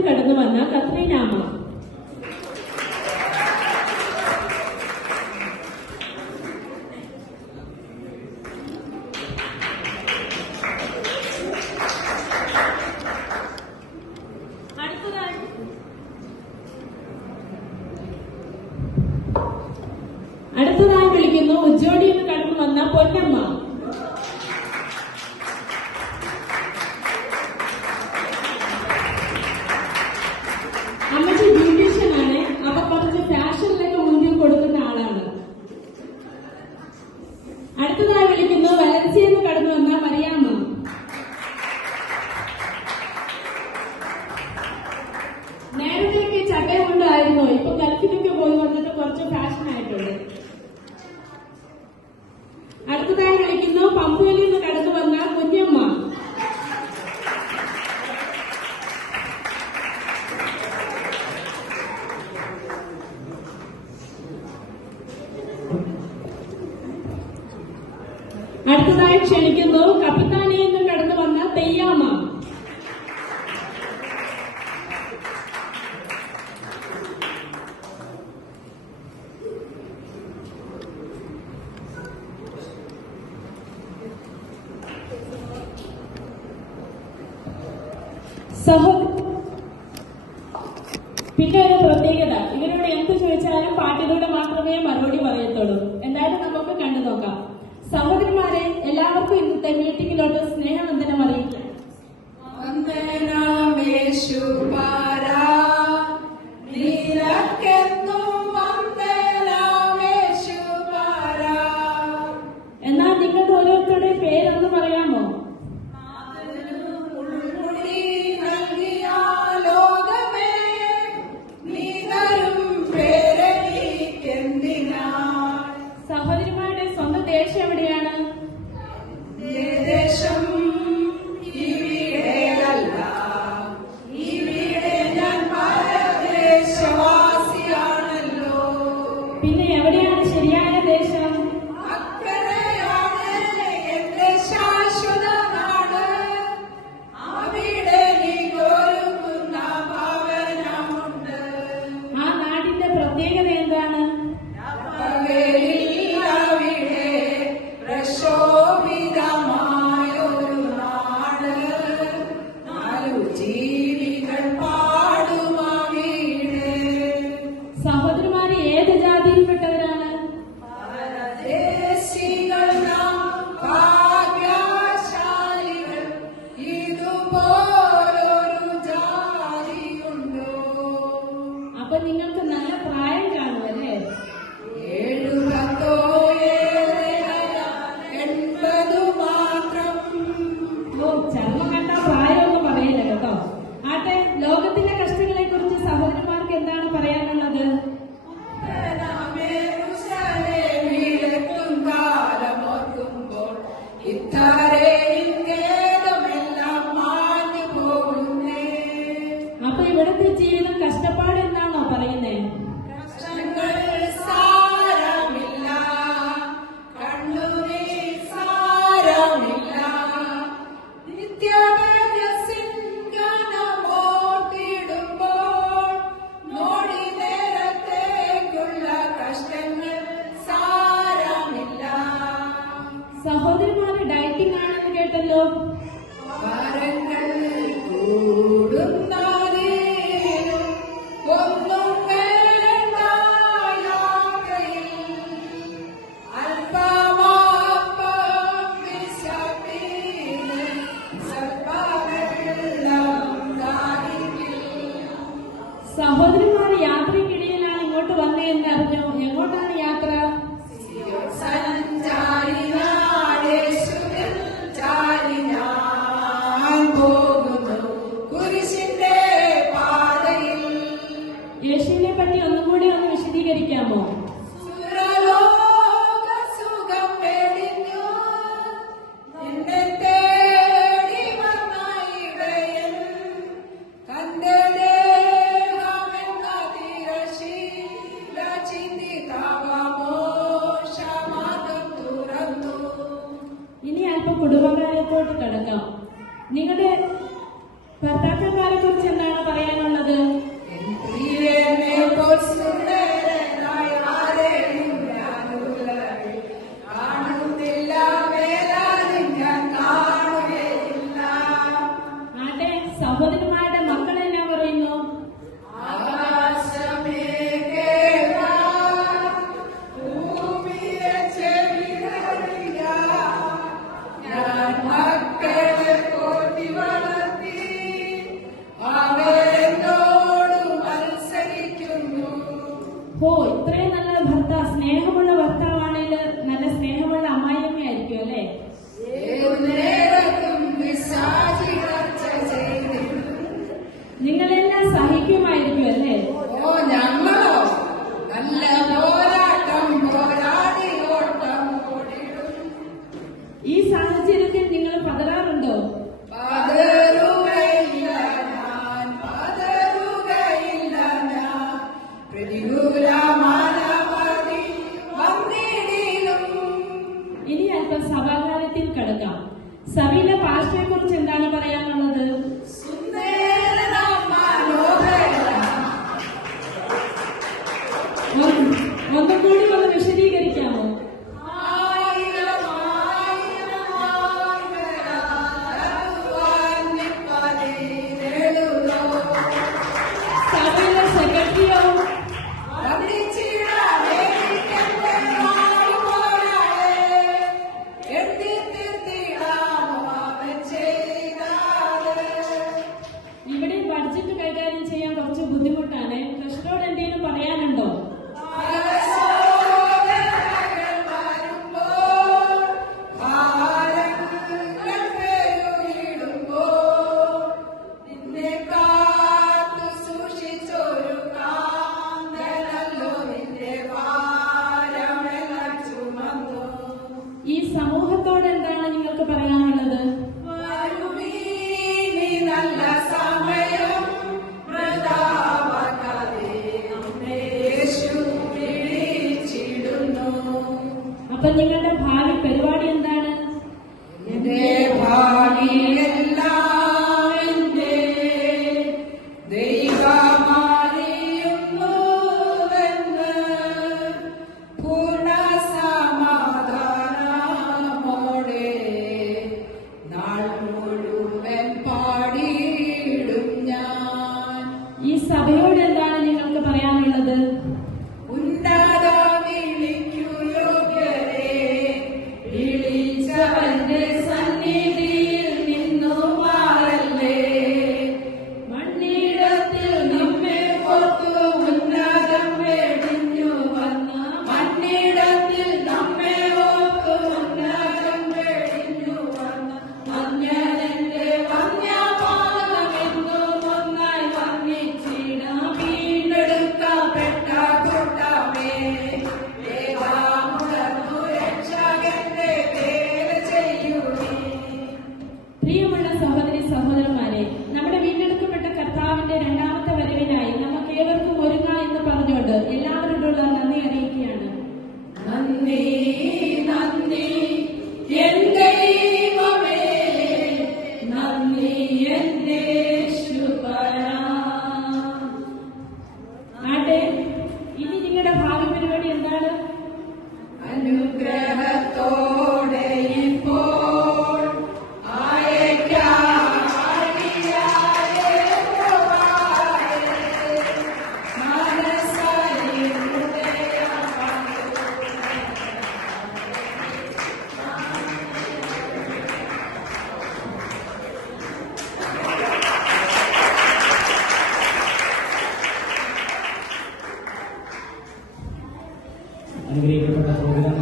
നിന്ന് കടന്നു വന്ന കത്രീനാമ്മ. അടുത്തതായി വിളിക്കുന്നു ഉജ്ജോടിയിൽ നിന്ന് കടന്നു വന്ന പൊന്നമ്മ. അമ്മച്ചി ബ്യൂട്ടീഷ്യൻ ആണ്. അപ്പൊ കുറച്ച് ഫാഷനിലൊക്കെ മുന്നിൽ കൊടുക്കുന്ന ആളാണ്. അടുത്തതായി വിളിക്കുന്നു വലൻസിയിൽ നിന്ന് കടന്നു വന്ന മറിയാമ്മ. നേരത്തെയൊക്കെ ചട്ട കൊണ്ടായിരുന്നു, ഇപ്പൊ ഗൾഫിലൊക്കെ പോയി വന്നിട്ട് കുറച്ച് ഫാഷൻ ആയിട്ടുണ്ട്. അടുത്തതായി വിളിക്കുന്നു പമ്പുവിൽ നിന്ന് കടന്നു വന്ന കുഞ്ഞമ്മ. അടുത്തതായി ക്ഷണിക്കുന്നു കപ്പിത്താനിയിൽ നിന്ന് കടന്നു വന്ന തെയ്യാമ്മ. പിന്നെ ഒരു പ്രത്യേകത, ഇവരോട് എന്ത് ചോദിച്ചാലും പാട്ടിലൂടെ മാത്രമേ മറുപടി പറയത്തുള്ളൂ. എന്തായാലും നമുക്ക് കണ്ടു നോക്കാം. സഹോദരിമാരെ, എല്ലാവർക്കും ഇന്നത്തെ മീറ്റിംഗിലോട്ട് സ്നേഹവന്ദനം അറിയിക്കാം. എന്നാൽ നിങ്ങൾക്ക് ഓരോരുത്തരുടെ പേരൊന്ന് പറയാമോ? സഹോദരിമാരുടെ സ്വന്തം ദേശം എവിടെയാണ്? പിന്നെ എവിടെയാണ് ശരിയായ ദേശം? ആ നാടിന്റെ പ്രത്യേകത എന്താണ്? സഹോദരിമാര് ഏത് ജാതിയിൽപ്പെട്ടവരാണ്? അപ്പൊ നിങ്ങൾക്ക് നല്ല പ്രായം കാണുമല്ലേ? ചർമ്മം കണ്ട പ്രായമൊന്നും പറയില്ല കേട്ടോ. ആട്ടെ, ലോകത്തിന്റെ കഷ്ടങ്ങളെ കുറിച്ച് സഹോദരന്മാർക്ക് എന്താണ് പറയാനുള്ളത്? അപ്പൊ ഇവിടുത്തെ ജീവിതം കഷ്ടപ്പാട് എന്നാണോ പറയുന്നേ? സഹോദരിമാര് ഡയറ്റിംഗ് ആണെന്ന് കേട്ടല്ലോ. സഹോദരിമാര് യാത്രക്കിടയിലാണ് ഇങ്ങോട്ട് വന്നതെന്ന് അറിഞ്ഞു. എങ്ങോട്ടാണ് യാത്ര? യേശുവിനെ പറ്റി ഒന്നും കൂടി ഒന്ന് വിശദീകരിക്കാമോ? ഇനി അല്പം കുടുംബകാര്യത്തോട്ട് കടക്കാം. നിങ്ങളുടെ ഭർത്താക്കന്മാരെ കുറിച്ച് എന്താണ് പറയാനുള്ളത്? ആട്ടെ, സഹോദരന്മാരുടെ മക്കൾ എന്നാ പറയുന്നു? ഓ, ഇത്രയും നല്ല ഭർത്താവ്, സ്നേഹമുള്ള ഭർത്താവാണെങ്കിൽ നല്ല സ്നേഹമുള്ള അമ്മായിയമ്മയായിരിക്കും അല്ലേ? നിങ്ങളെല്ലാം സഹിക്കുമായിരിക്കും അല്ലേ? ഓ, ഞങ്ങളോ നല്ല പോരാട്ടം പോരാടി ഓട്ടം ഓടിടും. ഈ സാഹചര്യത്തിൽ നിങ്ങൾ പതറാറുണ്ടോ? പതറുകയില്ല ഞാൻ, പതറുകയില്ല ഞാൻ. പ്രതികൂലമാനമതി വന്നിടിലും. ഇനി അല്പം സഭാകാര്യത്തിൽ കടക്കാം. സഭയിലെ പാസ്റ്ററെ കുറിച്ച് എന്താണ് പറയാനുള്ളത്? ഒന്നും കൂടി ഒന്ന് വിശദീകരിക്കാമോ? സഭയിലെ സെക്രട്ടറിയോ? ഇവിടെ ബഡ്ജറ്റ് കൈകാര്യം ചെയ്യാൻ കുറച്ച് ബുദ്ധിമുട്ടാണ്. കൃഷ്ണനോട് എന്തെങ്കിലും പറയാനുണ്ടോ? ഈ സമൂഹത്തോട് എന്താണ് നിങ്ങൾക്ക് പറയാനുള്ളത്? നല്ല സമയം അപ്പൊ നിങ്ങളുടെ ഭാവി പരിപാടി എന്താണ്? എന്റെ ഭാവിയെല്ലാം എന്റെ ദൈവമറിയുന്നുവെന്ന് പൂർണ്ണ സമാധാനമോടെ നാൾ മുഴുവൻ പാടിയിടും ഞാൻ. ഈ സഭയോട് എന്താണ് നിങ്ങൾക്ക് പറയാനുള്ളത്? ഉന്നത വിളിക്കു യോഗ്യരെ വിളിച്ചവന്റെ സന്നിധിയിൽ നിന്നു മാറല്ലേ. മണ്ണിടത്തിൽ നമ്മെ ഓർത്തു ഉന്നതം വെടിഞ്ഞു വന്ന, മണ്ണിടത്തിൽ നമ്മെ ഓർത്തു ഉന്നതം വെടിഞ്ഞു വന്ന വന്യനെന്റെ വന്യപാദമെന്നു ഒന്നായി വർണ്ണിച്ചിടാം. വീണ്ടെടുക്കപ്പെട്ട കൂട്ടമേ, വേഗമുണർന്നു രക്ഷകന്റെ പേര് ചെയ്യുവീ. പ്രിയമുള്ള സഹോദരി സഹോദരന്മാരെ, നമ്മുടെ വീണ്ടെടുക്കപ്പെട്ട കർത്താവിന്റെ രണ്ടാമത്തെ വരവിനായി നമുക്ക് ഏവർക്കും ഒരുങ്ങാം എന്ന് പറഞ്ഞുകൊണ്ട് എല്ലാവരോടുള്ള നന്ദി അറിയിക്കുകയാണ്. നന്ദി നന്ദി എൻ ദൈവമേ, നന്ദി എന്റെ യേശുപരാ. ആട്ടെ, ഇനി നിങ്ങളുടെ ഭാവി പരിപാടി എന്താണ്? അനുഗ്രഹത്തോടെ ഇപ്പോൾ അയക്കാം ആഴിയായ പ്രവാഹേ, മനസ്സലിൻ ഹൃദയമാണ്. അനുഗ്രഹിക്കപ്പെട്ട പ്രോഗ്രാം